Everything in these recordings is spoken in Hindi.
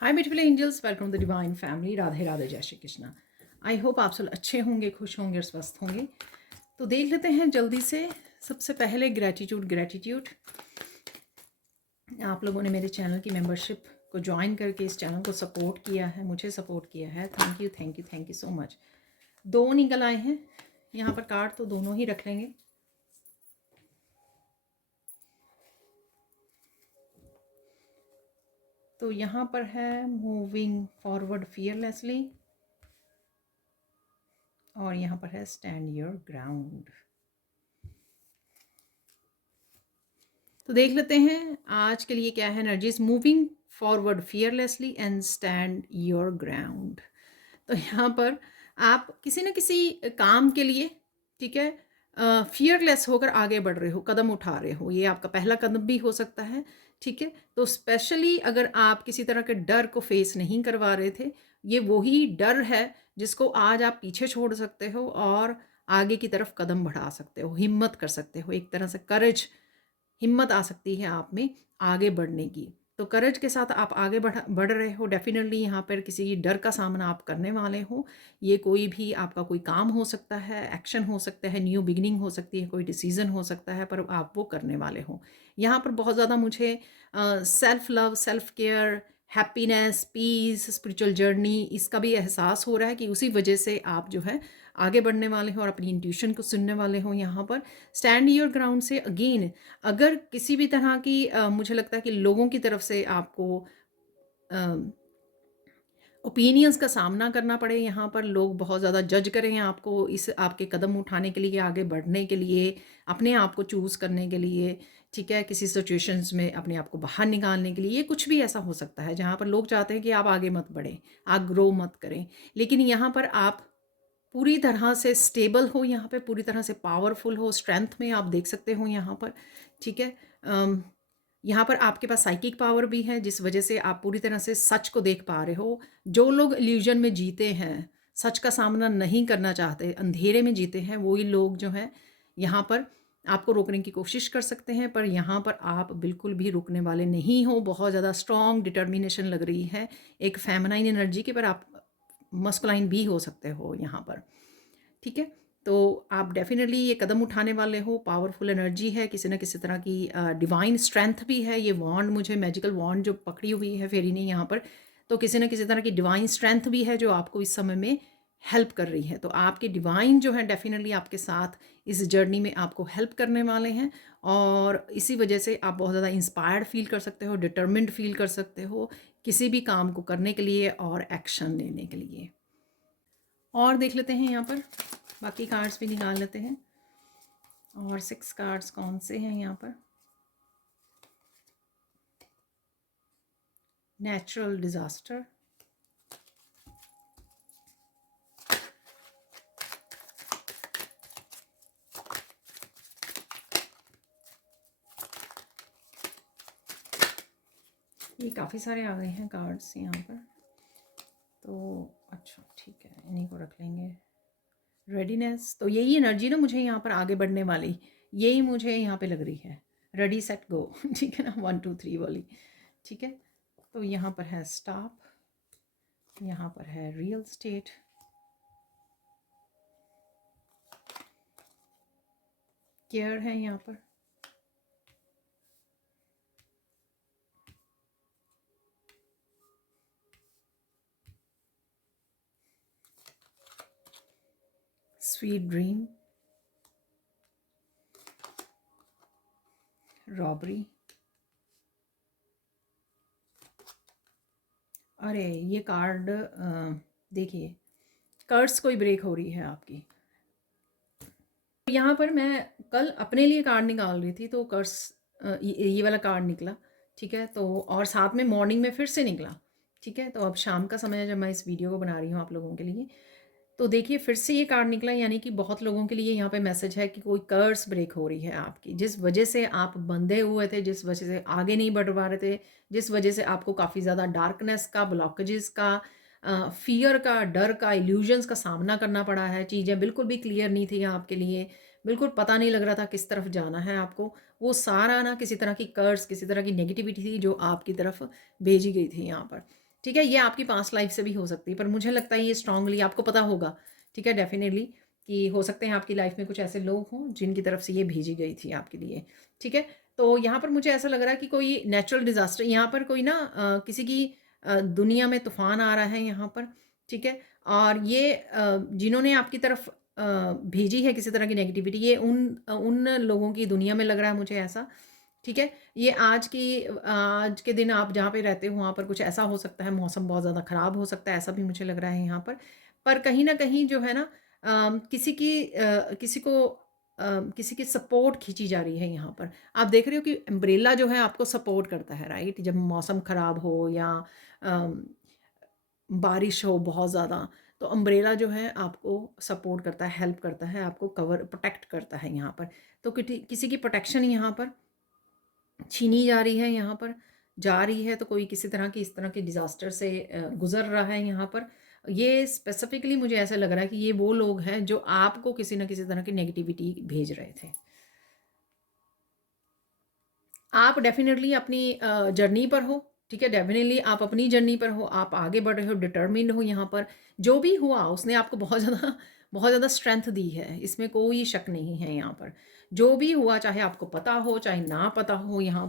Hi beautiful angels, welcome to the divine family. Radhe Radhe, जय श्री कृष्णा। आई होप आप सब अच्छे होंगे, खुश होंगे और स्वस्थ होंगे। तो देख लेते हैं जल्दी से। सबसे पहले ग्रेटिट्यूड आप लोगों ने मेरे चैनल की मेंबरशिप को ज्वाइन करके इस चैनल को सपोर्ट किया है, मुझे सपोर्ट किया है। Thank you thank you thank you so much. दो निकल आए हैं यहाँ पर कार्ड, तो दोनों ही रख लेंगे। तो यहाँ पर है मूविंग फॉरवर्ड फियरलेसली, और यहाँ पर है स्टैंड योर ग्राउंड। तो देख लेते हैं आज के लिए क्या है energies. Moving forward fearlessly and stand your ground. तो यहाँ पर आप किसी न किसी काम के लिए, ठीक है, फियरलेस होकर आगे बढ़ रहे हो, कदम उठा रहे हो। ये आपका पहला कदम भी हो सकता है, ठीक है। तो स्पेशली अगर आप किसी तरह के डर को फेस नहीं करवा रहे थे, ये वही डर है जिसको आज आप पीछे छोड़ सकते हो और आगे की तरफ कदम बढ़ा सकते हो, हिम्मत कर सकते हो। एक तरह से करेज, हिम्मत आ सकती है आप में आगे बढ़ने की। तो करेज के साथ आप आगे बढ़ रहे हो। डेफिनेटली यहाँ पर किसी डर का सामना आप करने वाले हो। ये कोई भी आपका कोई काम हो सकता है, एक्शन हो सकता है, न्यू बिगिनिंग हो सकती है, कोई डिसीजन हो सकता है, पर आप वो करने वाले हो। यहाँ पर बहुत ज़्यादा मुझे self love, self care, happiness, peace, spiritual journey, इसका भी एहसास हो रहा है कि उसी वजह से आप जो है आगे बढ़ने वाले हो और अपनी इंट्यूशन को सुनने वाले हो। यहाँ पर स्टैंड योर ग्राउंड से अगेन, अगर किसी भी तरह की मुझे लगता है कि लोगों की तरफ से आपको ओपिनियंस का सामना करना पड़े, यहाँ पर लोग बहुत ज़्यादा जज करें आपको, इस आपके कदम उठाने के लिए, आगे बढ़ने के लिए, अपने आप को चूज़ करने के लिए, ठीक है, किसी सिचुएशंस में अपने आप को बाहर निकालने के लिए। ये कुछ भी ऐसा हो सकता है जहाँ पर लोग चाहते हैं कि आप आगे मत बढ़ें, आप ग्रो मत करें। लेकिन यहाँ पर आप पूरी तरह से स्टेबल हो, यहाँ पे पूरी तरह से पावरफुल हो, स्ट्रेंथ में आप देख सकते हो यहाँ पर, ठीक है। यहाँ पर आपके पास साइकिक पावर भी है, जिस वजह से आप पूरी तरह से सच को देख पा रहे हो। जो लोग इल्यूजन में जीते हैं, सच का सामना नहीं करना चाहते, अंधेरे में जीते हैं, वही लोग जो हैं यहाँ पर आपको रोकने की कोशिश कर सकते हैं। पर यहाँ पर आप बिल्कुल भी रुकने वाले नहीं हो। बहुत ज़्यादा स्ट्रॉन्ग डिटर्मिनेशन लग रही है, एक फेमिनाइन एनर्जी के, पर आप मस्कुलाइन भी हो सकते हो यहाँ पर, ठीक है। तो आप डेफिनेटली ये कदम उठाने वाले हो। पावरफुल एनर्जी है, किसी न किसी तरह की डिवाइन स्ट्रेंथ भी है। ये वॉन्ड, मुझे मैजिकल वॉन्ड जो पकड़ी हुई है फेरी ने यहाँ पर, तो किसी न किसी तरह की डिवाइन स्ट्रेंथ भी है जो आपको इस समय में हेल्प कर रही है। तो आपके डिवाइन जो है डेफिनेटली आपके साथ इस जर्नी में आपको हेल्प करने वाले हैं, और इसी वजह से आप बहुत ज़्यादा इंस्पायर्ड फील कर सकते हो, डिटर्मिन्ड फील कर सकते हो किसी भी काम को करने के लिए और एक्शन लेने के लिए। और देख लेते हैं यहाँ पर, बाकी कार्ड्स भी निकाल लेते हैं। और 6 कार्ड्स कौन से हैं यहाँ पर? नेचुरल डिजास्टर, ये काफ़ी सारे आ गए हैं कार्ड्स यहाँ पर, तो अच्छा ठीक है, इन्हीं को रख लेंगे। रेडीनेस, तो यही एनर्जी ना मुझे यहाँ पर आगे बढ़ने वाली, यही मुझे यहाँ पे लग रही है। रेडी सेट गो ठीक है ना, 1 2 3 वाली, ठीक है। तो यहाँ पर है स्टॉप, यहाँ पर है रियल स्टेट, केयर है यहाँ पर, स्वीट ड्रीम, रॉबरी। अरे ये कार्ड देखिए, कर्स कोई ब्रेक हो रही है आपकी। यहाँ पर मैं कल अपने लिए कार्ड निकाल रही थी, तो कर्स ये वाला कार्ड निकला, ठीक है। तो और साथ में मॉर्निंग में फिर से निकला, ठीक है। तो अब शाम का समय है जब मैं इस वीडियो को बना रही हूँ आप लोगों के लिए, तो देखिए फिर से ये कार्ड निकला। यानी कि बहुत लोगों के लिए यहाँ पे मैसेज है कि कोई कर्स ब्रेक हो रही है आपकी, जिस वजह से आप बंधे हुए थे, जिस वजह से आगे नहीं बढ़ पा रहे थे, जिस वजह से आपको काफ़ी ज़्यादा डार्कनेस का, ब्लॉकेजेस का, फियर का, डर का, इल्यूजन्स का सामना करना पड़ा है। चीज़ें बिल्कुल भी क्लियर नहीं थी आपके लिए, बिल्कुल पता नहीं लग रहा था किस तरफ जाना है आपको। वो सारा ना किसी तरह की कर्स, किसी तरह की नेगेटिविटी थी जो आपकी तरफ भेजी गई थी यहाँ पर, ठीक है, ये आपकी पास्ट लाइफ से भी हो सकती है, पर मुझे लगता है ये स्ट्रांगली आपको पता होगा, ठीक है, डेफिनेटली कि हो सकते हैं आपकी लाइफ में कुछ ऐसे लोग हों जिनकी तरफ से ये भेजी गई थी आपके लिए, ठीक है। तो यहाँ पर मुझे ऐसा लग रहा है कि कोई नेचुरल डिज़ास्टर यहाँ पर कोई ना किसी की दुनिया में तूफ़ान आ रहा है यहाँ पर, ठीक है। और ये जिन्होंने आपकी तरफ भेजी है किसी तरह की नेगेटिविटी, ये उन लोगों की दुनिया में लग रहा है मुझे ऐसा, ठीक है। ये आज के दिन आप जहाँ पे रहते हो वहाँ पर कुछ ऐसा हो सकता है, मौसम बहुत ज़्यादा ख़राब हो सकता है, ऐसा भी मुझे लग रहा है यहाँ पर। पर कहीं न कहीं जो है ना किसी की सपोर्ट खींची जा रही है यहाँ पर। आप देख रहे हो कि अम्ब्रेला जो है आपको सपोर्ट करता है, राइट? जब मौसम ख़राब हो या अम, बारिश हो बहुत ज़्यादा, तो अम्ब्रेला जो है आपको सपोर्ट करता है, हेल्प करता है, आपको प्रोटेक्ट करता है यहाँ पर। तो किसी की प्रोटेक्शन यहाँ पर छीनी जा रही है यहाँ पर, जा रही है, तो कोई किसी तरह की इस तरह के डिज़ास्टर से गुज़र रहा है यहाँ पर। ये स्पेसिफ़िकली मुझे ऐसा लग रहा है कि ये वो लोग हैं जो आपको किसी न किसी तरह की नेगेटिविटी भेज रहे थे। आप डेफ़िनेटली अपनी जर्नी पर हो, ठीक है? डेफ़िनेटली आप अपनी जर्नी पर हो, आप आगे बढ़ रहे हो, डिटरमिन्ड हो यहाँ पर। जो भी हुआ उसने आपको बहुत ज़्यादा स्ट्रेंथ दी है, इसमें कोई शक नहीं है यहाँ पर। जो भी हुआ चाहे आपको पता हो, चाहे ना पता हो यहाँ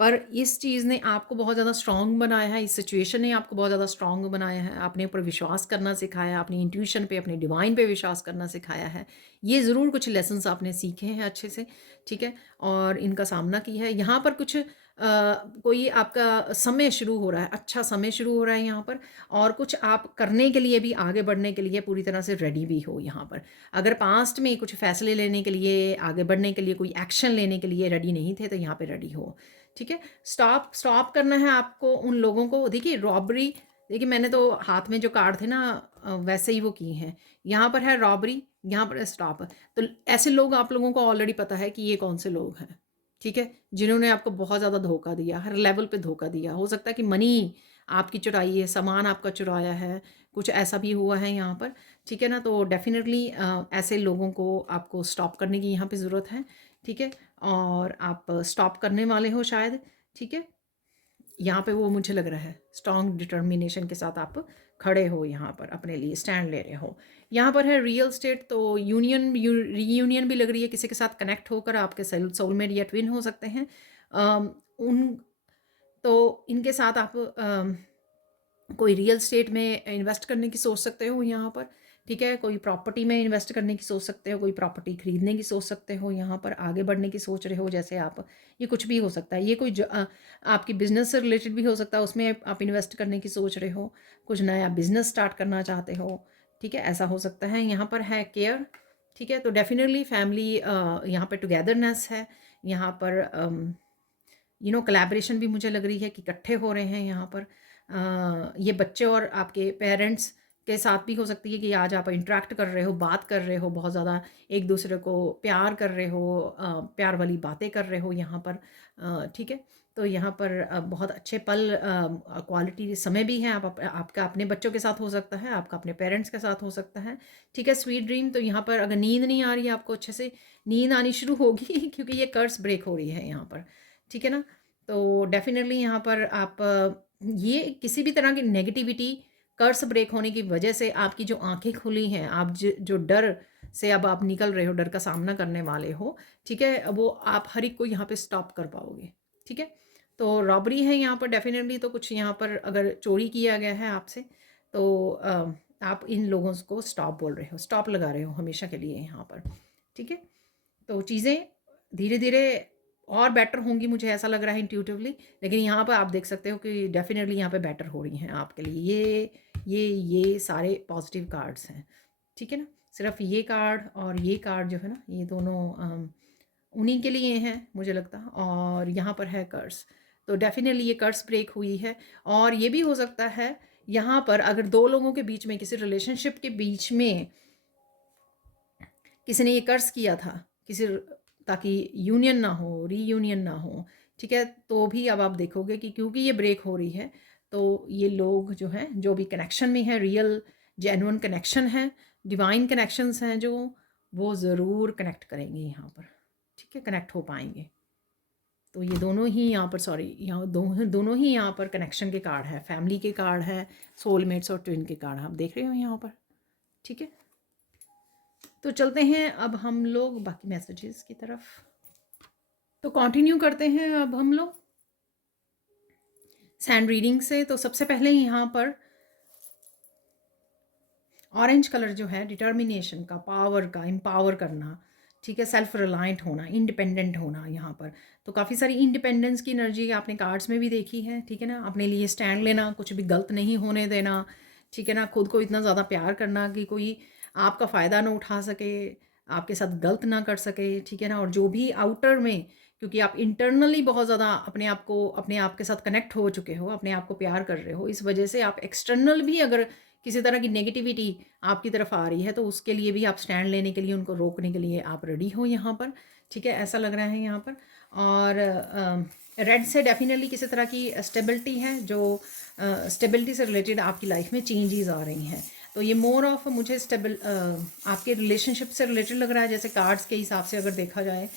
पर इस चीज़ ने आपको बहुत ज़्यादा स्ट्रॉन्ग बनाया है, इस सिचुएशन ने आपको बहुत ज़्यादा स्ट्रॉन्ग बनाया है, अपने ऊपर विश्वास करना सिखाया, अपनी इंट्यूशन पे, अपने डिवाइन पे विश्वास करना सिखाया है। ये ज़रूर कुछ लेसन्स आपने सीखे हैं अच्छे से, ठीक है? और इनका सामना किया है। यहाँ पर कुछ कोई आपका समय शुरू हो रहा है, अच्छा समय शुरू हो रहा है यहाँ पर, और कुछ आप करने के लिए भी, आगे बढ़ने के लिए पूरी तरह से रेडी भी हो यहाँ पर। अगर पास्ट में कुछ फ़ैसले लेने के लिए, आगे बढ़ने के लिए, कोई एक्शन लेने के लिए रेडी नहीं थे, तो यहाँ पे रेडी हो, ठीक है? स्टॉप करना है आपको उन लोगों को। देखिए रॉबरी, देखिए मैंने तो हाथ में जो कार्ड थे ना वैसे ही वो किए हैं। यहाँ पर है रॉबरी, यहाँ पर है स्टॉप। तो ऐसे लोग, आप लोगों को ऑलरेडी पता है कि ये कौन से लोग हैं, ठीक है? जिन्होंने आपको बहुत ज़्यादा धोखा दिया, हर लेवल पे धोखा दिया। हो सकता है कि मनी आपकी चुराई है, सामान आपका चुराया है, कुछ ऐसा भी हुआ है यहाँ पर, ठीक है ना? तो डेफ़िनेटली ऐसे लोगों को आपको स्टॉप करने की यहाँ पे ज़रूरत है, ठीक है? और आप स्टॉप करने वाले हो शायद, ठीक है? यहाँ पे वो मुझे लग रहा है स्ट्रॉन्ग डिटर्मिनेशन के साथ आप खड़े हो, यहाँ पर अपने लिए स्टैंड ले रहे हो। यहाँ पर है रियल स्टेट, तो रीयूनियन भी लग रही है, किसी के साथ कनेक्ट होकर आपके सोलमेट या ट्विन हो सकते हैं। उन तो इनके साथ आप कोई रियल स्टेट में इन्वेस्ट करने की सोच सकते हो यहाँ पर, ठीक है? कोई प्रॉपर्टी में इन्वेस्ट करने की सोच सकते हो, कोई प्रॉपर्टी खरीदने की सोच सकते हो, यहाँ पर आगे बढ़ने की सोच रहे हो जैसे आप। ये कुछ भी हो सकता है, ये आपकी बिजनेस से रिलेटेड भी हो सकता है, उसमें आप इन्वेस्ट करने की सोच रहे हो, कुछ नया बिजनेस स्टार्ट करना चाहते हो, ठीक है? ऐसा हो सकता है। यहाँ पर है केयर, ठीक है? तो डेफिनेटली फैमिली यहाँ पर टुगेदरनेस है, यहाँ पर कोलैबोरेशन भी मुझे लग रही है कि इकट्ठे हो रहे हैं यहाँ पर। ये बच्चे और आपके पेरेंट्स के साथ भी हो सकती है कि आज आप इंटरेक्ट कर रहे हो, बात कर रहे हो, बहुत ज़्यादा एक दूसरे को प्यार कर रहे हो, प्यार वाली बातें कर रहे हो यहाँ पर, ठीक है? तो यहाँ पर बहुत अच्छे पल, क्वालिटी समय भी है। आपका अपने बच्चों के साथ हो सकता है, आपका अपने पेरेंट्स के साथ हो सकता है, ठीक है? स्वीट ड्रीम, तो यहाँ पर अगर नींद नहीं आ रही है आपको, अच्छे से नींद आनी शुरू होगी क्योंकि ये कर्स ब्रेक हो रही है यहाँ पर, ठीक है ना? तो डेफ़िनेटली यहाँ पर आप ये किसी भी तरह की नेगेटिविटी, कर्स ब्रेक होने की वजह से आपकी जो आँखें खुली हैं, आप जो डर से अब आप निकल रहे हो, डर का सामना करने वाले हो, ठीक है? वो आप हर एक को यहाँ पे स्टॉप कर पाओगे, ठीक है? तो रॉबरी है यहाँ पर डेफ़िनेटली, तो कुछ यहाँ पर अगर चोरी किया गया है आपसे, तो आप इन लोगों को स्टॉप बोल रहे हो, स्टॉप लगा रहे हो हमेशा के लिए यहाँ पर, ठीक है? तो चीज़ें धीरे-धीरे और बेटर होंगी, मुझे ऐसा लग रहा है इंट्यूटिवली, लेकिन यहाँ पर आप देख सकते हो कि डेफ़िनेटली यहाँ पे बेटर हो रही हैं आपके लिए। ये सारे पॉज़िटिव कार्ड्स हैं, ठीक है ना? सिर्फ़ ये कार्ड और ये कार्ड जो है ना, ये दोनों उन्हीं के लिए हैं मुझे लगता है, और यहाँ पर है कर्स। तो डेफ़िनेटली ये कर्स ब्रेक हुई है, और ये भी हो सकता है यहाँ पर अगर 2 लोगों के बीच में, किसी रिलेशनशिप के बीच में किसी ने ये कर्स किया था, ताकि यूनियन ना हो, रीयूनियन ना हो, ठीक है? तो भी अब आप देखोगे कि क्योंकि ये ब्रेक हो रही है, तो ये लोग जो हैं, जो भी कनेक्शन में है, रियल जेन्युइन कनेक्शन है, डिवाइन कनेक्शंस हैं जो, वो ज़रूर कनेक्ट करेंगे यहाँ पर, ठीक है? कनेक्ट हो पाएँगे। तो ये दोनों ही यहाँ पर, सॉरी, यहाँ दोनों ही यहाँ पर कनेक्शन के कार्ड है, फैमिली के कार्ड है, सोलमेट्स और ट्विन के कार्ड आप देख रहे हो यहाँ पर। ठीक है, तो चलते हैं अब हम लोग बाकी मैसेजेस की तरफ। तो कंटिन्यू करते हैं अब हम लोग सैंड रीडिंग से। तो सबसे पहले यहाँ पर ऑरेंज कलर जो है डिटर्मिनेशन का, पावर का, एम्पावर करना, ठीक है, सेल्फ रिलायंट होना, इंडिपेंडेंट होना यहाँ पर। तो काफ़ी सारी इंडिपेंडेंस की एनर्जी आपने कार्ड्स में भी देखी है, ठीक है ना। अपने लिए स्टैंड लेना, कुछ भी गलत नहीं होने देना, ठीक है ना। खुद को इतना ज़्यादा प्यार करना कि कोई आपका फ़ायदा ना उठा सके, आपके साथ गलत ना कर सके, ठीक है ना। और जो भी आउटर में, क्योंकि आप इंटरनली बहुत ज़्यादा अपने आप के साथ कनेक्ट हो चुके हो, अपने आप को प्यार कर रहे हो, इस वजह से आप एक्सटर्नल भी अगर किसी तरह की नेगेटिविटी आपकी तरफ आ रही है तो उसके लिए भी आप स्टैंड लेने के लिए, उनको रोकने के लिए आप रेडी हो यहाँ पर, ठीक है, ऐसा लग रहा है यहाँ पर। और रेड से डेफिनेटली किसी तरह की स्टेबिलिटी है, जो स्टेबिलिटी से रिलेटेड आपकी लाइफ में चेंजेस आ रही हैं। तो ये मोर ऑफ मुझे आपके रिलेशनशिप से रिलेटेड लग रहा है, जैसे कार्ड्स के हिसाब से अगर देखा जाए,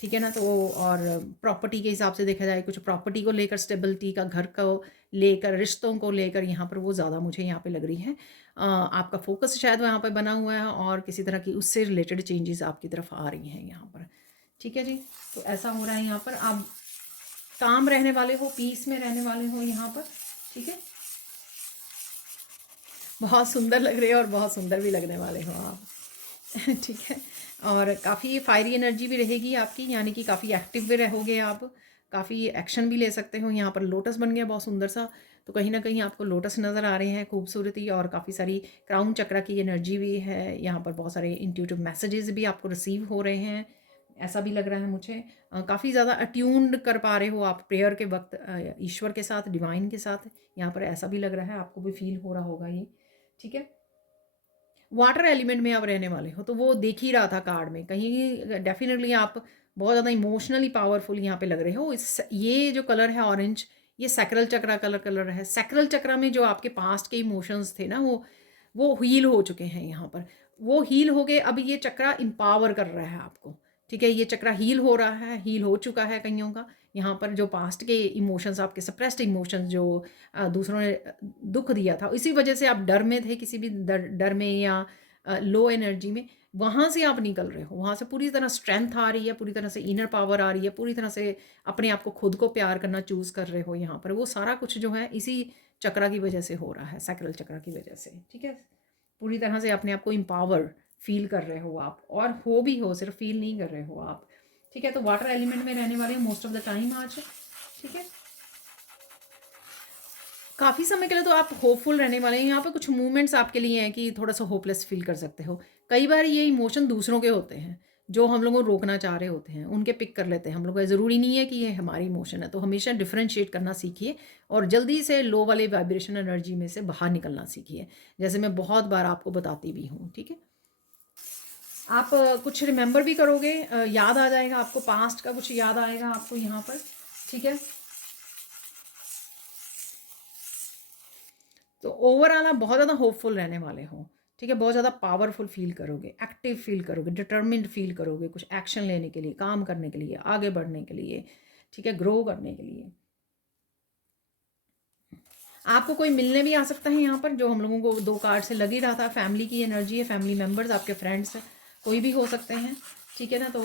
ठीक है ना। तो और प्रॉपर्टी के हिसाब से देखा जाए, कुछ प्रॉपर्टी को लेकर स्टेबिलिटी का, घर को लेकर, रिश्तों को लेकर यहाँ पर वो ज़्यादा मुझे यहाँ पे लग रही है। आपका फोकस शायद वहाँ पर बना हुआ है और किसी तरह की उससे रिलेटेड चेंजेस आपकी तरफ आ रही हैं यहाँ पर, ठीक है जी। तो ऐसा हो रहा है यहाँ पर, आप काम रहने वाले हो, पीस में रहने वाले हो यहाँ पर, ठीक है। बहुत सुंदर लग रहे हो और बहुत सुंदर भी लगने वाले हो आप ठीक है। और काफ़ी फायरी एनर्जी भी रहेगी आपकी, यानी कि काफ़ी एक्टिव भी रहोगे आप, काफ़ी एक्शन भी ले सकते हो। यहाँ पर लोटस बन गया बहुत सुंदर सा, तो कहीं ना कहीं आपको लोटस नज़र आ रहे हैं, खूबसूरती, और काफ़ी सारी क्राउन चक्र की एनर्जी भी है यहाँ पर। बहुत सारे इंट्यूटिव मैसेजेस भी आपको रिसीव हो रहे हैं, ऐसा भी लग रहा है मुझे। काफ़ी ज़्यादा अट्यून्ड कर पा रहे हो आप प्रेयर के वक्त ईश्वर के साथ, डिवाइन के साथ, यहाँ पर ऐसा भी लग रहा है, आपको भी फील हो रहा होगा ये, ठीक है। वाटर एलिमेंट में आप रहने वाले हो, तो वो देख ही रहा था कार्ड में, कहीं डेफिनेटली आप बहुत ज़्यादा इमोशनली पावरफुल यहाँ पे लग रहे हो। इस ये जो कलर है ऑरेंज, ये सैक्रल चक्रा कलर है। सैक्रल चक्रा में जो आपके पास्ट के इमोशंस थे ना, वो हील हो चुके हैं यहाँ पर, वो हील हो गए। अब ये चक्रा इम्पावर कर रहा है आपको, ठीक है। ये चक्रा हील हो रहा है, हील हो चुका है कईयों का यहाँ पर। जो पास्ट के इमोशंस, आपके सप्रेस्ड इमोशंस, जो दूसरों ने दुख दिया था, इसी वजह से आप डर में थे, किसी भी डर में या लो एनर्जी में, वहाँ से आप निकल रहे हो। वहाँ से पूरी तरह स्ट्रेंथ आ रही है, पूरी तरह से इनर पावर आ रही है, पूरी तरह से अपने आप को, खुद को प्यार करना चूज़ कर रहे हो यहाँ पर। वो सारा कुछ जो है इसी चक्रा की वजह से हो रहा है, सैक्रल चक्रा की वजह से, ठीक है। पूरी तरह से अपने आप को एम्पावर फील कर रहे हो आप, और हो भी हो, सिर्फ फील नहीं कर रहे हो आप, ठीक है। तो वाटर एलिमेंट में रहने वाले मोस्ट ऑफ द टाइम आज, ठीक है। काफ़ी समय के लिए तो आप होपफुल रहने वाले हैं। यहाँ पे कुछ मूवमेंट्स आपके लिए हैं कि थोड़ा सा होपलेस फील कर सकते हो। कई बार ये इमोशन दूसरों के होते हैं, जो हम लोगों को रोकना चाह रहे होते हैं, उनके पिक कर लेते हैं हम लोग। ज़रूरी नहीं है कि ये हमारी इमोशन है। तो हमेशा डिफ्रेंशिएट करना सीखिए और जल्दी से लो वाले वाइब्रेशन एनर्जी में से बाहर निकलना सीखिए, जैसे मैं बहुत बार आपको बताती भी हूँ, ठीक है। आप कुछ रिमेंबर भी करोगे, याद आ जाएगा आपको, पास्ट का कुछ याद आएगा आपको यहाँ पर, ठीक है। तो ओवरऑल आप बहुत ज़्यादा होपफुल रहने वाले हो, ठीक है। बहुत ज़्यादा पावरफुल फील करोगे, एक्टिव फील करोगे, डिटर्मिन्ड फील करोगे, कुछ एक्शन लेने के लिए, काम करने के लिए, आगे बढ़ने के लिए, ठीक है, ग्रो करने के लिए। आपको कोई मिलने भी आ सकता है यहाँ पर, जो हम लोगों को 2 कार्ड से लग ही रहा था। फैमिली की एनर्जी है, फैमिली मेम्बर्स, आपके फ्रेंड्स, कोई भी हो सकते हैं, ठीक है ना। तो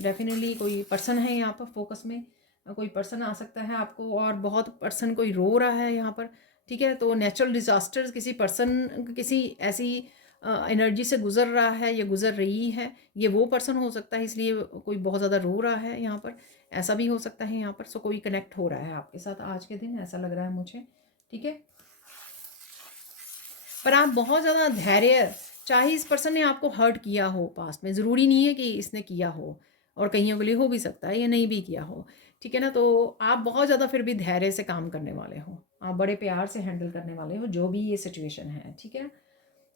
डेफिनेटली कोई पर्सन है यहाँ पर फोकस में, कोई पर्सन आ सकता है आपको, और बहुत पर्सन कोई रो रहा है यहाँ पर, ठीक है। तो नेचुरल डिज़ास्टर्स, किसी पर्सन किसी ऐसी एनर्जी से गुजर रहा है या गुजर रही है, ये वो पर्सन हो सकता है, इसलिए कोई बहुत ज़्यादा रो रहा है यहाँ पर, ऐसा भी हो सकता है यहाँ पर। सो कोई कनेक्ट हो रहा है आपके साथ आज के दिन, ऐसा लग रहा है मुझे, ठीक है। पर आप बहुत ज़्यादा धैर्य, चाहे इस पर्सन ने आपको हर्ट किया हो पास्ट में, ज़रूरी नहीं है कि इसने किया हो, और कईयों के लिए हो भी सकता है या नहीं भी किया हो, ठीक है ना। तो आप बहुत ज़्यादा फिर भी धैर्य से काम करने वाले हो, आप बड़े प्यार से हैंडल करने वाले हो जो भी ये सिचुएशन है, ठीक है।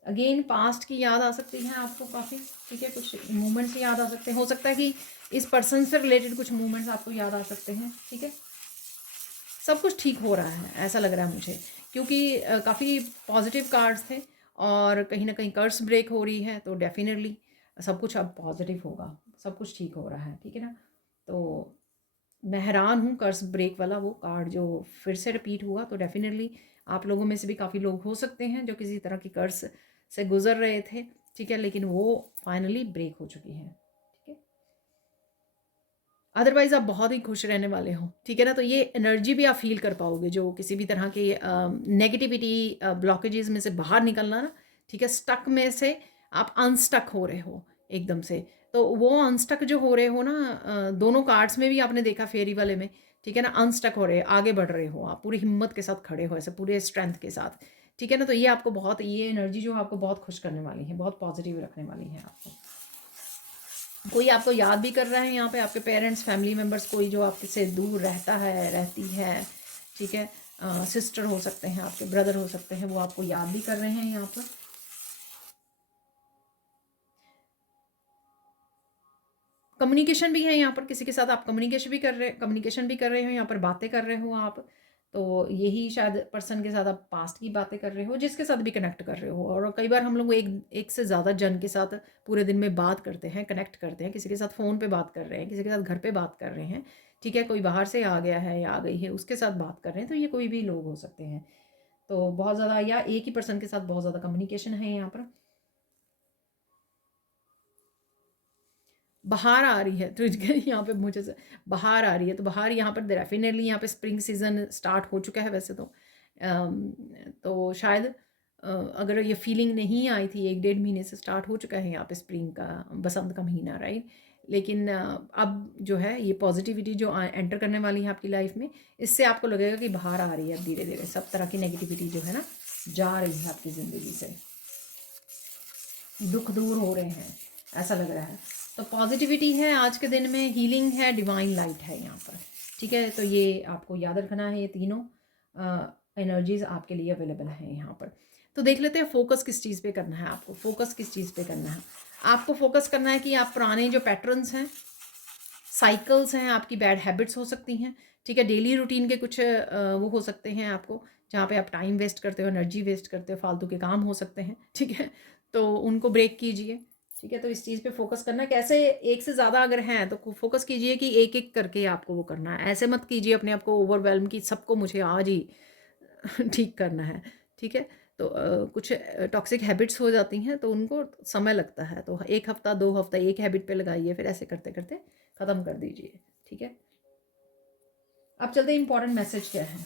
अगेन पास्ट की याद आ सकती है आपको काफ़ी, ठीक है। कुछ मूवमेंट्स याद आ सकते हैं, हो सकता है कि इस पर्सन से रिलेटेड कुछ मूवमेंट्स आपको याद आ सकते हैं, ठीक है। सब कुछ ठीक हो रहा है ऐसा लग रहा है मुझे, क्योंकि काफ़ी पॉजिटिव कार्ड्स थे, और कहीं ना कहीं कर्स ब्रेक हो रही है, तो डेफिनेटली सब कुछ अब पॉजिटिव होगा, सब कुछ ठीक हो रहा है, ठीक है ना। तो मैं हैरान हूँ कर्स ब्रेक वाला वो कार्ड जो फिर से रिपीट हुआ। तो डेफिनेटली आप लोगों में से भी काफ़ी लोग हो सकते हैं जो किसी तरह की कर्स से गुजर रहे थे, ठीक है, लेकिन वो फाइनली ब्रेक हो चुकी है, ठीक है। अदरवाइज़ आप बहुत ही खुश रहने वाले हो, ठीक है ना। तो ये एनर्जी भी आप फील कर पाओगे जो किसी भी तरह की नेगेटिविटी ब्लॉकेजेस में से बाहर निकलना ना, ठीक है। स्टक में से आप अनस्टक हो रहे हो एकदम से। तो वो अनस्टक जो हो रहे हो ना, दोनों कार्ड्स में भी आपने देखा फेरी वाले में, ठीक है ना, अनस्टक हो रहे, आगे बढ़ रहे हो आप पूरी हिम्मत के साथ खड़े हो, ऐसे पूरे स्ट्रेंथ के साथ, ठीक है ना। तो ये आपको बहुत, ये एनर्जी जो आपको बहुत खुश करने वाली है, बहुत पॉजिटिव रखने वाली है आपको। कोई आपको याद भी कर रहा है यहाँ पे, आपके पेरेंट्स, फैमिली मेम्बर्स, कोई जो आपसे दूर रहता है, रहती है, ठीक है। सिस्टर हो सकते हैं, आपके ब्रदर हो सकते हैं, वो आपको याद भी कर रहे हैं यहाँ पर। कम्युनिकेशन भी है यहाँ पर, किसी के साथ आप कम्युनिकेशन भी कर रहे हो यहाँ पर, बातें कर रहे हो आप। तो यही शायद पर्सन के साथ आप पास्ट की बातें कर रहे हो, जिसके साथ भी कनेक्ट कर रहे हो। और कई बार हम लोग एक एक से ज़्यादा जन के साथ पूरे दिन में बात करते हैं, कनेक्ट करते हैं। किसी के साथ फ़ोन पे बात कर रहे हैं, किसी के साथ घर पे बात कर रहे हैं, ठीक है। कोई बाहर से आ गया है या आ गई है, उसके साथ बात कर रहे हैं। तो ये कोई भी लोग हो सकते हैं। तो बहुत ज़्यादा, या एक ही पर्सन के साथ बहुत ज़्यादा कम्युनिकेशन है यहाँ पर। बाहर आ रही है तो यहाँ पे मुझे से बाहर आ रही है, तो बाहर यहाँ पर डेफिनेटली यहाँ पे स्प्रिंग सीजन स्टार्ट हो चुका है वैसे तो। तो शायद अगर ये फीलिंग नहीं आई थी, 1 डेढ़ महीने से स्टार्ट हो चुका है यहाँ पे स्प्रिंग का, बसंत का महीना, राइट। लेकिन अब जो है ये पॉजिटिविटी जो एंटर करने वाली है आपकी लाइफ में, इससे आपको लगेगा कि बाहर आ रही है अब धीरे धीरे सब तरह की नेगेटिविटी जो है ना, जा रही है आपकी ज़िंदगी से, दुख दूर हो रहे हैं, ऐसा लग रहा है। तो पॉजिटिविटी है आज के दिन में, हीलिंग है, डिवाइन लाइट है यहाँ पर, ठीक है। तो ये आपको याद रखना है, ये तीनों एनर्जीज आपके लिए अवेलेबल हैं यहाँ पर। तो देख लेते हैं फोकस किस चीज़ पे करना है आपको। फोकस किस चीज़ पे करना है आपको? फोकस करना है कि आप पुराने जो पैटर्न्स हैं, साइकिल्स हैं, आपकी बैड हैबिट्स हो सकती हैं, ठीक है। डेली रूटीन के कुछ वो हो सकते हैं आपको, जहाँ पे आप टाइम वेस्ट करते हो, एनर्जी वेस्ट करते हो, फालतू के काम हो सकते हैं, ठीक है। तो उनको ब्रेक कीजिए, ठीक है। तो इस चीज़ पे फोकस करना है। कैसे? एक से ज़्यादा अगर हैं तो फोकस कीजिए कि एक एक करके आपको वो करना है। ऐसे मत कीजिए अपने आप को ओवरवेल्म कि सबको मुझे आज ही ठीक करना है, ठीक है। तो कुछ टॉक्सिक हैबिट्स हो जाती हैं तो उनको समय लगता है। तो 1 हफ्ता 2 हफ्ता एक हैबिट पे लगाइए, फिर ऐसे करते करते ख़त्म कर दीजिए, ठीक है। अब चलते हैं इंपॉर्टेंट मैसेज क्या है।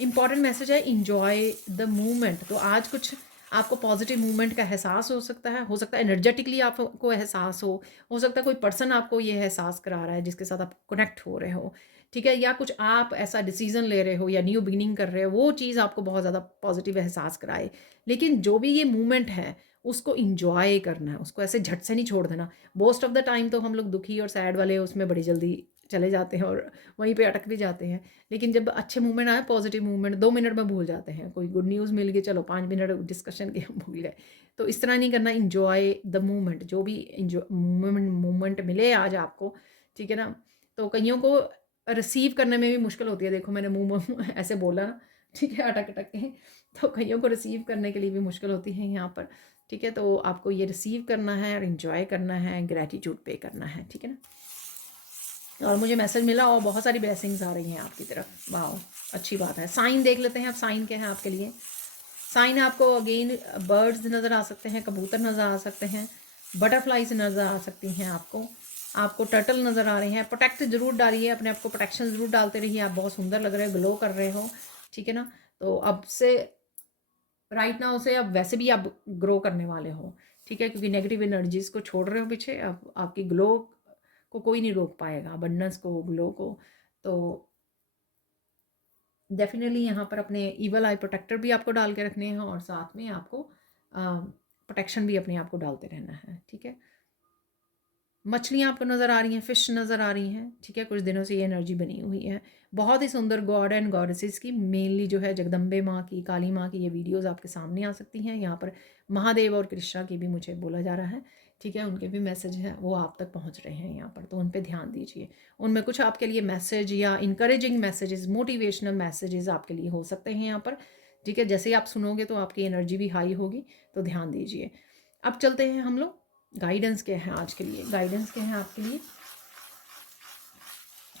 इंपॉर्टेंट मैसेज है इंजॉय द मूवमेंट। तो आज कुछ आपको पॉजिटिव मूवमेंट का एहसास हो सकता है एनर्जेटिकली आपको एहसास हो सकता है कोई पर्सन आपको ये एहसास करा रहा है जिसके साथ आप कनेक्ट हो रहे हो, ठीक है। या कुछ आप ऐसा डिसीजन ले रहे हो या न्यू बिगिनिंग कर रहे हो, वो चीज़ आपको बहुत ज़्यादा पॉजिटिव एहसास कराए। लेकिन जो भी ये मूवमेंट है उसको इंजॉय करना है, उसको ऐसे झट से नहीं छोड़ देना। मोस्ट ऑफ द टाइम तो हम लोग दुखी और सैड वाले उसमें बड़ी जल्दी चले जाते हैं और वहीं पे अटक भी जाते हैं। लेकिन जब अच्छे मूवमेंट आए, पॉजिटिव मूवमेंट, 2 मिनट में भूल जाते हैं। कोई गुड न्यूज़ मिल गई, चलो 5 मिनट डिस्कशन के हम भूल गए। तो इस तरह नहीं करना। इंजॉय द मूवमेंट, जो भी मूवमेंट मिले आज आपको, ठीक है ना। तो कईयों को रिसीव करने में भी मुश्किल होती है। देखो मैंने मुंह ऐसे बोला ना, ठीक है, अटक अटक के। तो कईयों को रिसीव करने के लिए भी मुश्किल होती है यहाँ पर, ठीक है। तो आपको ये रिसीव करना है और इन्जॉय करना है, ग्रैटिट्यूड पे करना है, ठीक है ना। और मुझे मैसेज मिला और बहुत सारी ब्लेसिंग्स आ रही हैं आपकी तरफ, वाह, अच्छी बात है। साइन देख लेते हैं अब, साइन क्या है आपके लिए। साइन आपको अगेन बर्ड्स नज़र आ सकते हैं, कबूतर नज़र आ सकते हैं, बटरफ्लाइज नज़र आ सकती हैं आपको टर्टल नज़र आ रहे हैं। प्रोटेक्ट जरूर डालिए, अपने आप को प्रोटेक्शन ज़रूर डालते रहिए। आप बहुत सुंदर लग रहे हो, ग्लो कर रहे हो, ठीक है ना। तो अब से राइट नाउ से अब वैसे भी आप ग्रो करने वाले हो, ठीक है, क्योंकि नेगेटिव एनर्जीज को छोड़ रहे हो पीछे। अब आपकी ग्लो को कोई नहीं रोक पाएगा, अबंडेंस को, ग्लो को। तो डेफिनेटली यहाँ पर अपने ईवल आई प्रोटेक्टर भी आपको डाल के रखने हैं और साथ में आपको प्रोटेक्शन भी अपने आप को डालते रहना है, ठीक है। मछलियाँ आपको नज़र आ रही हैं, फ़िश नज़र आ रही हैं, ठीक है। कुछ दिनों से ये एनर्जी बनी हुई है। बहुत ही सुंदर गॉड एंड गॉडेसेस की, मेनली जो है जगदम्बे माँ की, काली माँ की ये वीडियोस आपके सामने आ सकती हैं। यहाँ पर महादेव और कृष्णा की भी मुझे बोला जा रहा है, ठीक है। उनके भी मैसेज हैं वो आप तक पहुँच रहे हैं यहाँ पर, तो उन पर ध्यान दीजिए। उनमें कुछ आपके लिए मैसेज या इंकरेजिंग मैसेजेस, मोटिवेशनल मैसेजेस आपके लिए हो सकते हैं यहाँ पर, ठीक है। जैसे ही आप सुनोगे तो आपकी एनर्जी भी हाई होगी, तो ध्यान दीजिए। अब चलते हैं हम लोग, गाइडेंस क्या है आज के लिए, गाइडेंस क्या है आपके लिए।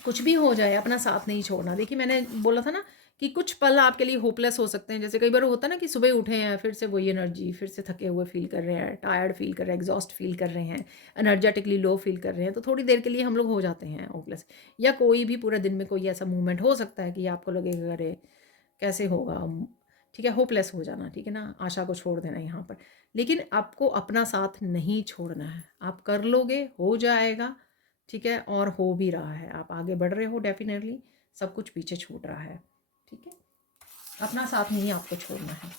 कुछ भी हो जाए अपना साथ नहीं छोड़ना। देखिए मैंने बोला था ना कि कुछ पल आपके लिए होपलेस हो सकते हैं। जैसे कई बार होता है ना कि सुबह उठे हैं, फिर से वही एनर्जी, फिर से थके हुए फ़ील कर रहे हैं, टायर्ड फ़ील कर रहे हैं, एग्ज़ॉस्ट फ़ील कर रहे हैं, एनर्जेटिकली लो फ़ील कर रहे हैं, तो थोड़ी देर के लिए हम लोग हो जाते हैं होपलेस। या कोई भी पूरे दिन में कोई ऐसा मूवमेंट हो सकता है कि आपको लगेगा अरे कैसे होगा, ठीक है, होपलेस हो जाना, ठीक है ना, आशा को छोड़ देना यहाँ पर। लेकिन आपको अपना साथ नहीं छोड़ना है, आप कर लोगे, हो जाएगा, ठीक है, और हो भी रहा है, आप आगे बढ़ रहे हो डेफिनेटली, सब कुछ पीछे छूट रहा है, ठीक है, अपना साथ नहीं आपको छोड़ना है।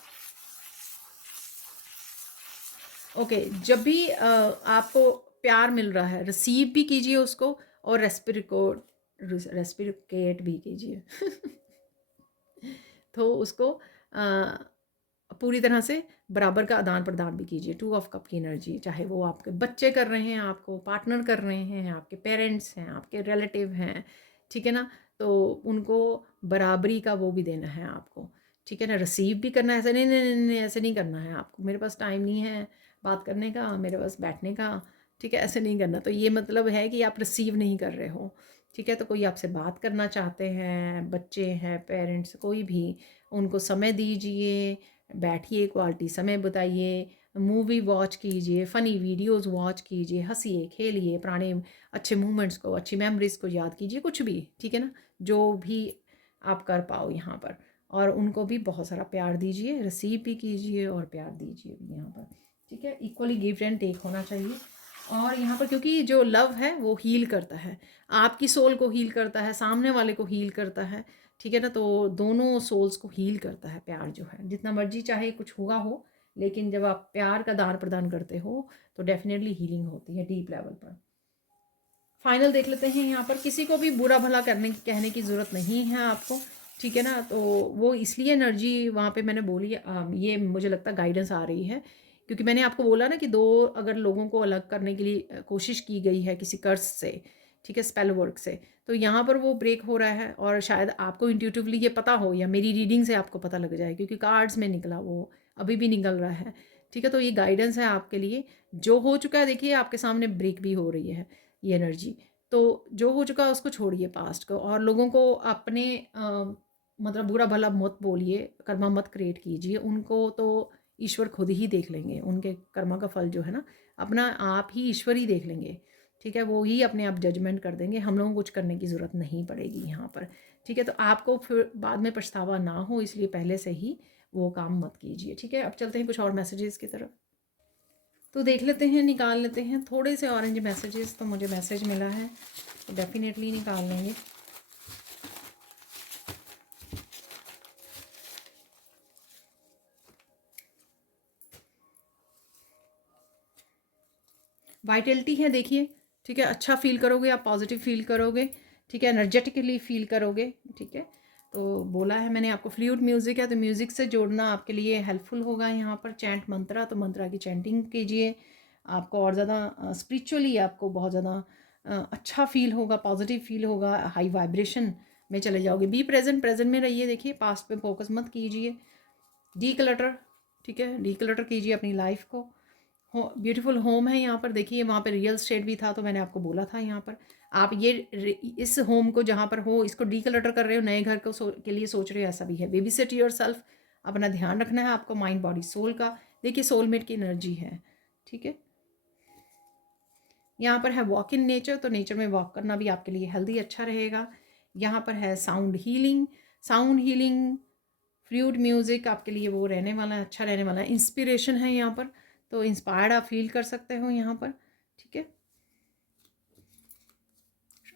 ओके, जब भी आपको प्यार मिल रहा है, रिसीव भी कीजिए उसको और रेस्पिरिकेट भी कीजिए तो उसको पूरी तरह से बराबर का आदान प्रदान भी कीजिए। 2 ऑफ कप की एनर्जी, चाहे वो आपके बच्चे कर रहे हैं, आपको पार्टनर कर रहे हैं, आपके पेरेंट्स हैं, आपके रिलेटिव हैं, ठीक है ना, तो उनको बराबरी का वो भी देना है आपको, ठीक है ना, रिसीव भी करना है। ऐसे नहीं नहीं नहीं नहीं, ऐसे नहीं करना है आपको, मेरे पास टाइम नहीं है बात करने का, मेरे पास बैठने का, ठीक है, ऐसे नहीं करना। तो ये मतलब है कि आप रिसीव नहीं कर रहे हो, ठीक है। तो कोई आपसे बात करना चाहते हैं, बच्चे हैं, पेरेंट्स, कोई भी, उनको समय दीजिए, बैठिए, क्वालिटी समय बिताइए, मूवी वॉच कीजिए, फ़नी वीडियोस वॉच कीजिए, हंसिए, खेलिए, पुराने अच्छे मोमेंट्स को, अच्छी मेमोरीज को याद कीजिए, कुछ भी, ठीक है ना, जो भी आप कर पाओ यहाँ पर। और उनको भी बहुत सारा प्यार दीजिए, रिसीव भी कीजिए और प्यार दीजिए भी यहाँ पर, ठीक है। इक्वली गिव एंड टेक होना चाहिए। और यहाँ पर क्योंकि जो लव है वो हील करता है, आपकी सोल को हील करता है, सामने वाले को हील करता है, ठीक है ना, तो दोनों सोल्स को हील करता है प्यार जो है। जितना मर्जी चाहे कुछ हुआ हो, लेकिन जब आप प्यार का दान प्रदान करते हो तो डेफिनेटली हीलिंग होती है डीप लेवल पर। फाइनल देख लेते हैं यहाँ पर, किसी को भी बुरा भला करने की कहने की ज़रूरत नहीं है आपको, ठीक है ना। तो वो इसलिए एनर्जी वहाँ पे मैंने बोली, ये मुझे लगता गाइडेंस आ रही है, क्योंकि मैंने आपको बोला ना कि दो अगर लोगों को अलग करने के लिए कोशिश की गई है किसी कर्स से, ठीक है, स्पेल वर्क से, तो यहाँ पर वो ब्रेक हो रहा है। और शायद आपको इंट्यूटिवली ये पता हो या मेरी रीडिंग से आपको पता लग जाए, क्योंकि कार्ड्स में निकला, वो अभी भी निकल रहा है, ठीक है। तो ये गाइडेंस है आपके लिए, जो हो चुका है देखिए आपके सामने ब्रेक भी हो रही है ये एनर्जी। तो जो हो चुका है उसको छोड़िए पास्ट को, और लोगों को अपने मतलब बुरा भला मत बोलिए, कर्मा मत क्रिएट कीजिए, उनको तो ईश्वर खुद ही देख लेंगे, उनके कर्मा का फल जो है ना अपना आप ही ईश्वर ही देख लेंगे, ठीक है, वो ही अपने आप जजमेंट कर देंगे, हम लोगों को कुछ करने की ज़रूरत नहीं पड़ेगी यहाँ पर, ठीक है। तो आपको फिर बाद में पछतावा ना हो, इसलिए पहले से ही वो काम मत कीजिए, ठीक है। अब चलते हैं कुछ और मैसेजेस की तरफ। तो देख लेते हैं, निकाल लेते हैं थोड़े से ऑरेंज मैसेजेस, तो मुझे मैसेज मिला है तो डेफिनेटली निकाल लेंगे। वाइटलिटी है देखिए, ठीक है, अच्छा फील करोगे आप, पॉजिटिव फील करोगे, ठीक है, एनर्जेटिकली फील करोगे, ठीक है। तो बोला है मैंने आपको फ्लूइड म्यूज़िक है, तो म्यूज़िक से जोड़ना आपके लिए हेल्पफुल होगा यहाँ पर। चैंट मंत्रा, तो मंत्रा की चैंटिंग कीजिए, आपको और ज़्यादा स्पिरिचुअली आपको बहुत ज़्यादा अच्छा फील होगा, पॉजिटिव फील होगा, हाई वाइब्रेशन में चले जाओगे। बी प्रेजेंट, प्रेजेंट में रहिए, देखिए पास्ट पे फोकस मत कीजिए। डी क्लटर, ठीक है, डी क्लटर कीजिए अपनी लाइफ को। हो ब्यूटीफुल होम है यहाँ पर, देखिए वहाँ पर रियल स्टेट भी था, तो मैंने आपको बोला था यहाँ पर आप ये इस होम को जहाँ पर हो इसको डीक्लटर कर रहे हो, नए घर को के लिए सोच रहे हो, ऐसा भी है। बेबी सेट योर सेल्फ, अपना ध्यान रखना है आपको, माइंड बॉडी सोल का। देखिए सोलमेट की एनर्जी है, ठीक है। यहाँ पर है वॉक इन नेचर, तो नेचर में वॉक करना भी आपके लिए हेल्दी अच्छा रहेगा। यहाँ पर है sound healing, sound healing, fluid music आपके लिए वो रहने वाला है, अच्छा रहने वाला है। इंस्पिरेशन है यहाँ पर, तो इंस्पायर्ड आप फील कर सकते हो यहाँ पर, ठीक है।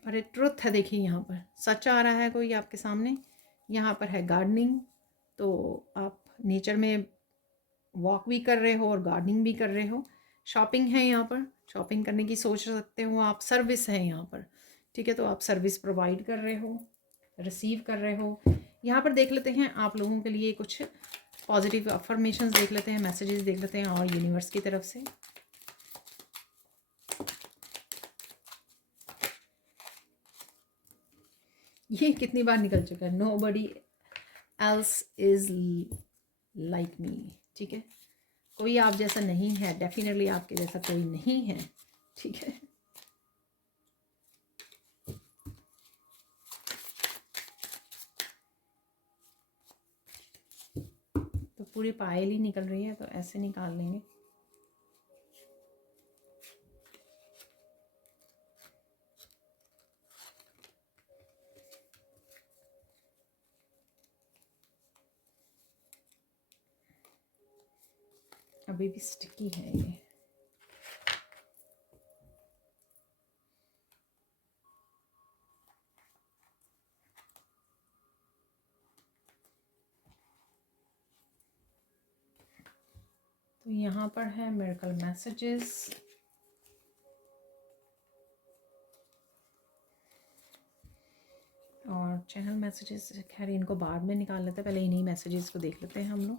अरे ट्रुथ है, देखिए यहाँ पर सच आ रहा है कोई आपके सामने। यहाँ पर है गार्डनिंग, तो आप नेचर में वॉक भी कर रहे हो और गार्डनिंग भी कर रहे हो। शॉपिंग है यहाँ पर, शॉपिंग करने की सोच सकते हो आप। सर्विस है यहाँ पर, ठीक है, तो आप सर्विस प्रोवाइड कर रहे हो, रिसीव कर रहे हो। यहाँ पर देख लेते हैं आप लोगों के लिए कुछ पॉजिटिव अफर्मेशंस देख लेते हैं, मैसेजेस देख लेते हैं और यूनिवर्स की तरफ से। ये कितनी बार निकल चुका है, nobody else is like me, ठीक है, कोई आप जैसा नहीं है, डेफिनेटली आपके जैसा कोई नहीं है, ठीक है। पूरी पायल ही निकल रही है, तो ऐसे निकाल लेंगे। अभी भी स्टिकी है ये। तो यहाँ पर है मिरेकल मैसेजेस। और चैनल मैसेजेस, खैर इनको बाद में निकाल लेते हैं, पहले इन्हीं मैसेजेस को देख लेते हैं हम लोग।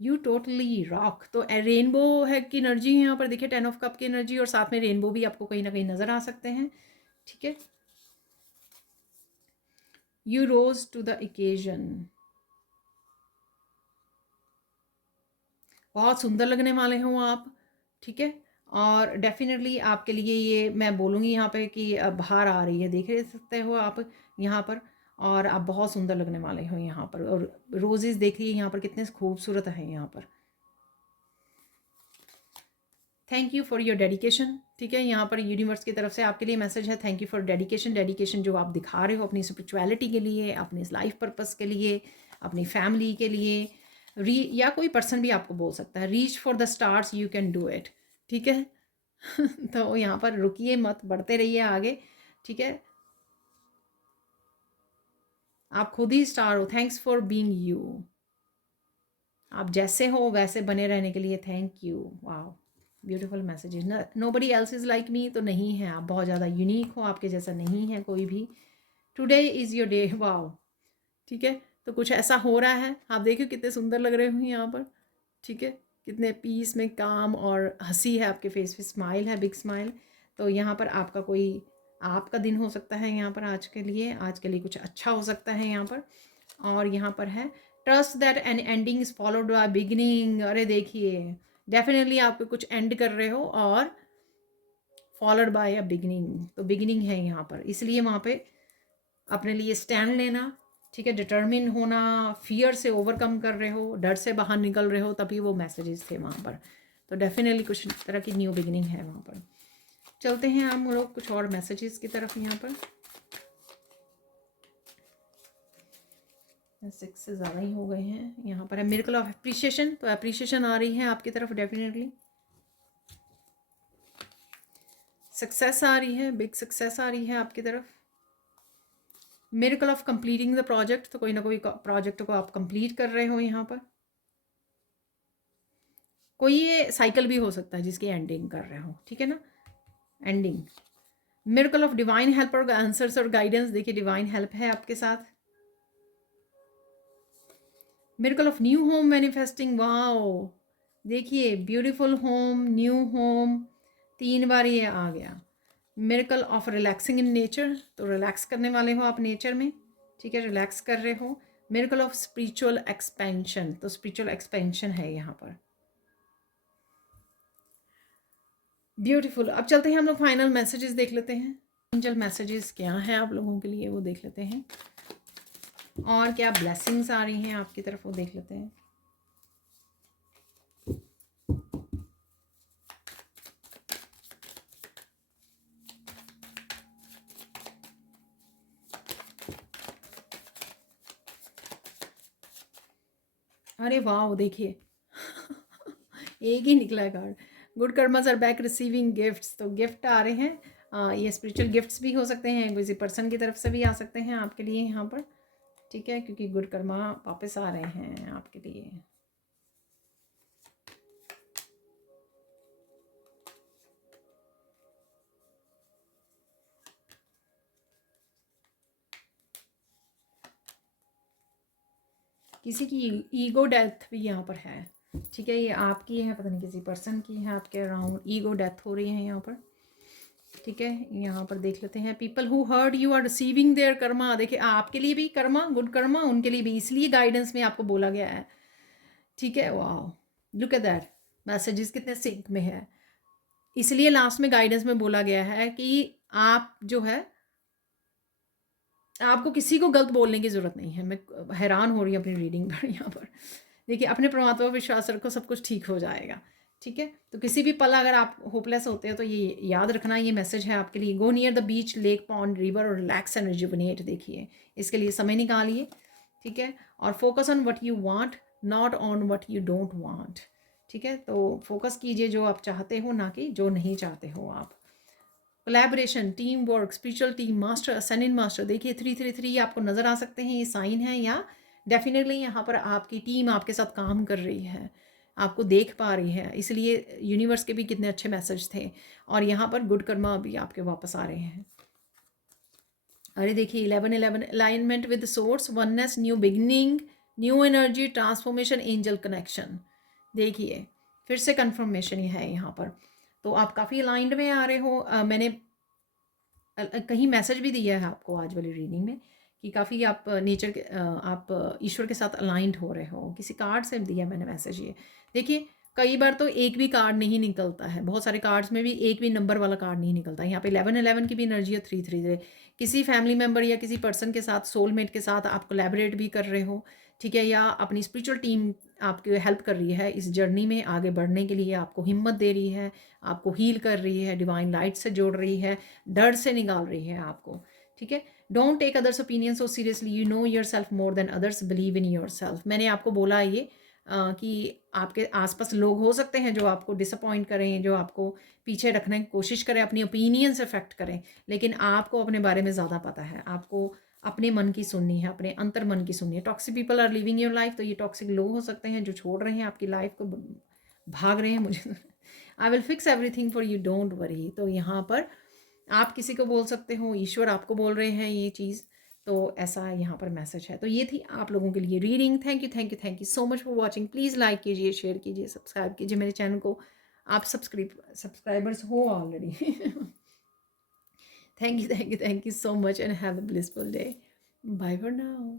यू टोटली रॉक, तो रेनबो है की एनर्जी है यहाँ पर, देखिए 10 ऑफ कप की एनर्जी, और साथ में रेनबो भी आपको कहीं ना कहीं नज़र आ सकते हैं। ठीक है, यू रोज टू द इकेजन, बहुत सुंदर लगने वाले हो आप। ठीक है, और डेफिनेटली आपके लिए ये मैं बोलूँगी यहाँ पे कि बाहर आ रही है, देख सकते हो आप यहाँ पर, और आप बहुत सुंदर लगने वाले हो यहाँ पर। और रोजेस देखिए यहाँ पर कितने खूबसूरत हैं यहाँ पर। Thank you for your dedication. ठीक है, यहाँ पर यूनिवर्स की तरफ से आपके लिए मैसेज है, thank you for dedication. Dedication जो आप दिखा रहे हो अपनी स्पिरिचुअलिटी के लिए, अपने लाइफ पर्पस के लिए, अपनी फैमिली के लिए, या कोई पर्सन भी आपको बोल सकता है, reach for the stars, you can do it. ठीक है तो यहाँ पर रुकिए मत, बढ़ते रहिए आगे। ठीक है, आप खुद ही स्टार हो। थैंक्स फॉर बीइंग यू, आप जैसे हो वैसे बने रहने के लिए थैंक यू। वाह, beautiful messages. Nobody else is like me, तो नहीं है, आप बहुत ज़्यादा यूनिक हो, आपके जैसा नहीं है कोई भी। Today is your day. वाह, ठीक है, तो कुछ ऐसा हो रहा है, आप देखिए कितने सुंदर लग रहे हो यहाँ पर। ठीक है, कितने पीस में काम और हंसी है आपके फेस पे, स्माइल है, बिग स्माइल। तो यहाँ पर आपका कोई आपका दिन हो सकता है यहाँ पर, आज के लिए कुछ अच्छा हो सकता है यहाँ पर। और यहाँ पर है trust that an ending is followed by beginning. अरे देखिए, डेफिनेटली आप कुछ एंड कर रहे हो और फॉलोड बाय अ बिगिनिंग, तो बिगिनिंग है यहाँ पर, इसलिए वहाँ पे अपने लिए स्टैंड लेना। ठीक है, डिटर्मिन होना, फियर से ओवरकम कर रहे हो, डर से बाहर निकल रहे हो, तभी वो मैसेजेस थे वहाँ पर। तो डेफिनेटली कुछ तरह की न्यू बिगिनिंग है वहाँ पर। चलते हैं हम लोग कुछ और मैसेजेस की तरफ। यहाँ पर 6 से ज़्यादा ही हो गए हैं। यहाँ पर है मिरेकल ऑफ एप्रिसिएशन, तो एप्रिसिएशन आ रही है आपकी तरफ, डेफिनेटली सक्सेस आ रही है, बिग सक्सेस आ रही है आपकी तरफ। Miracle of completing the project, तो कोई ना कोई प्रोजेक्ट को आप कंप्लीट कर रहे हो यहाँ पर। कोई ये साइकिल भी हो सकता है जिसकी एंडिंग कर रहे हो। ठीक है ना, ending. Miracle of divine help और आंसर्स और गाइडेंस, देखिए डिवाइन हेल्प है आपके साथ। Miracle of new home manifesting, wow देखिए, ब्यूटीफुल होम, न्यू होम, 3 बार ये आ गया। Miracle of relaxing in nature, तो रिलैक्स करने वाले हो आप नेचर में। ठीक है, रिलैक्स कर रहे हो। मिरेकल ऑफ स्पिरिचुअल एक्सपेंशन, तो स्पिरिचुअल एक्सपेंशन है यहाँ पर, ब्यूटीफुल। अब चलते हैं हम लोग फाइनल मैसेजेस देख लेते हैं। एंजल मैसेजेस क्या है आप लोगों के लिए वो देख लेते हैं, और क्या ब्लेसिंग्स आ रही हैं आपकी तरफ वो देख लेते हैं। अरे वाह, देखिए एक ही निकला card. Good karmas are back receiving gifts, तो गिफ्ट आ रहे हैं। ये स्पिरिचुअल गिफ्ट्स भी हो सकते हैं, किसी पर्सन की तरफ से भी आ सकते हैं आपके लिए यहाँ पर। ठीक है, क्योंकि गुड कर्मा वापस आ रहे हैं आपके लिए। किसी की ईगो डेथ भी यहाँ पर है। ठीक है, ये आपकी है, पता नहीं किसी पर्सन की है आपके अराउंड, ईगो डेथ हो रही है यहाँ पर। ठीक है, यहाँ पर देख लेते हैं। People who heard you are receiving their karma, देखिए आपके लिए भी कर्मा, गुड कर्मा, उनके लिए भी, इसलिए गाइडेंस में आपको बोला गया है। ठीक है, वाह, लुक एट दैट, मैसेजेस कितने सिंक में है, इसलिए लास्ट में गाइडेंस में बोला गया है कि आप जो है आपको किसी को गलत बोलने की ज़रूरत नहीं है। मैं हैरान हो रही हूँ अपनी रीडिंग पर यहाँ पर। देखिए, अपने परमात्मा पर विश्वास रखो, सब कुछ ठीक हो जाएगा, ठीक है? तो किसी भी पल अगर आप होपलेस होते हो तो ये याद रखना, ये मैसेज है आपके लिए। Go near the beach, lake, pond, river और रिलैक्स एंड रिजुविनेट। देखिए, इसके लिए समय निकालिए, ठीक है? और focus on what you want, not on what you don't want, ठीक है? तो फोकस कीजिए जो आप चाहते हो, ना कि जो नहीं चाहते हो आप। Collaboration, team work, spiritual team, master, ascendant master. देखिए 333 आपको नज़र आ सकते हैं, ये साइन है, या डेफिनेटली यहाँ पर आपकी टीम आपके साथ काम कर रही है, आपको देख पा रही है, इसलिए यूनिवर्स के भी कितने अच्छे मैसेज थे। और यहाँ पर गुड कर्मा भी आपके वापस आ रहे हैं। अरे देखिए 11-11 alignment with source, oneness, new beginning, new energy, transformation, angel connection. देखिए फिर से कंफर्मेशन ही है यहाँ पर। तो आप काफ़ी अलाइंड में आ रहे हो। मैंने कहीं मैसेज भी दिया है आपको आज वाली रीडिंग में कि काफ़ी आप नेचर के आप ईश्वर के साथ अलाइंड हो रहे हो। किसी कार्ड से दिया मैंने मैसेज ये। देखिए कई बार तो एक भी कार्ड नहीं निकलता है, बहुत सारे कार्ड्स में भी एक भी नंबर वाला कार्ड नहीं निकलता। यहाँ पे 11-11 की भी एनर्जी है, 3-3 किसी फैमिली मेम्बर या किसी पर्सन के साथ, सोलमेट के साथ आप कोलैबोरेट भी कर रहे हो, ठीक है? या अपनी स्पिरिचुअल टीम आपकी हेल्प कर रही है इस जर्नी में आगे बढ़ने के लिए, आपको हिम्मत दे रही है, आपको हील कर रही है, डिवाइन लाइट से जोड़ रही है, डर से निकाल रही है आपको, ठीक है? Don't take others opinion so seriously, you know yourself more than others, believe in yourself. मैंने आपको बोला ये कि आपके आसपास लोग हो सकते हैं जो आपको डिसअपॉइंट करें, जो आपको पीछे रखने की कोशिश करें, अपनी ओपिनियन से अफेक्ट करें, लेकिन आपको अपने बारे में ज़्यादा पता है। आपको अपने मन की सुननी है, अपने अंतर मन की सुननी है। Toxic people are living your life, तो ये टॉक्सिक लोग हो सकते हैं जो छोड़ रहे हैं आपकी लाइफ को, भाग रहे हैं। मुझे I will fix everything for you, don't worry. तो यहाँ पर आप किसी को बोल सकते हो, ईश्वर आपको बोल रहे हैं ये चीज़। तो ऐसा यहाँ पर मैसेज है। तो ये थी आप लोगों के लिए reading. Thank you, thank you, thank you so much for watching. Please like कीजिए, शेयर कीजिए, सब्सक्राइब कीजिए मेरे चैनल को। आप सब्सक्राइबर्स हो already. Thank you, thank you, thank you so much and have a blissful day. Bye for now.